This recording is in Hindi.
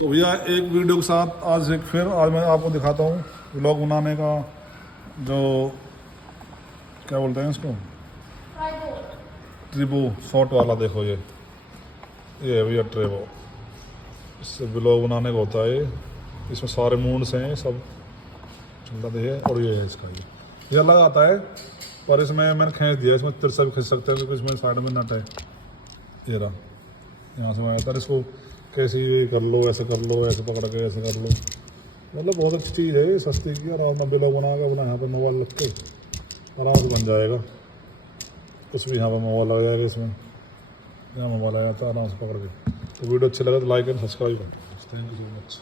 तो भैया एक वीडियो के साथ आज मैं आपको दिखाता हूँ व्लॉग बनाने का जो क्या बोलते हैं इसको, ट्रिबो शॉट वाला। देखो ये है भैया ट्रिबो, इससे व्लॉग बनाने का होता है ये। इसमें सारे मूड्स हैं सब ठंडा दे है। और ये है इसका, ये अलग आता है पर इसमें मैंने खींच दिया। इसमें तिरसा भी खींच सकते हैं क्योंकि इसमें साइड में नट है। ये रहा, यहाँ से मैं आता है, इसको कैसे ये कर लो, ऐसे कर लो, ऐसे पकड़ के ऐसे कर लो। मतलब बहुत अच्छी चीज़ है ये, सस्ती की। आराम 90 लोग बना के अपना यहाँ पे मोबाइल रख के आराम से बन जाएगा। कुछ भी यहाँ पर मोबाइल लग जाएगा, इसमें यहाँ मोबाइल आ जाता है आराम से पकड़ के। तो वीडियो अच्छी लगे तो लाइक एंड सब्सक्राइब करें। Thank you so much.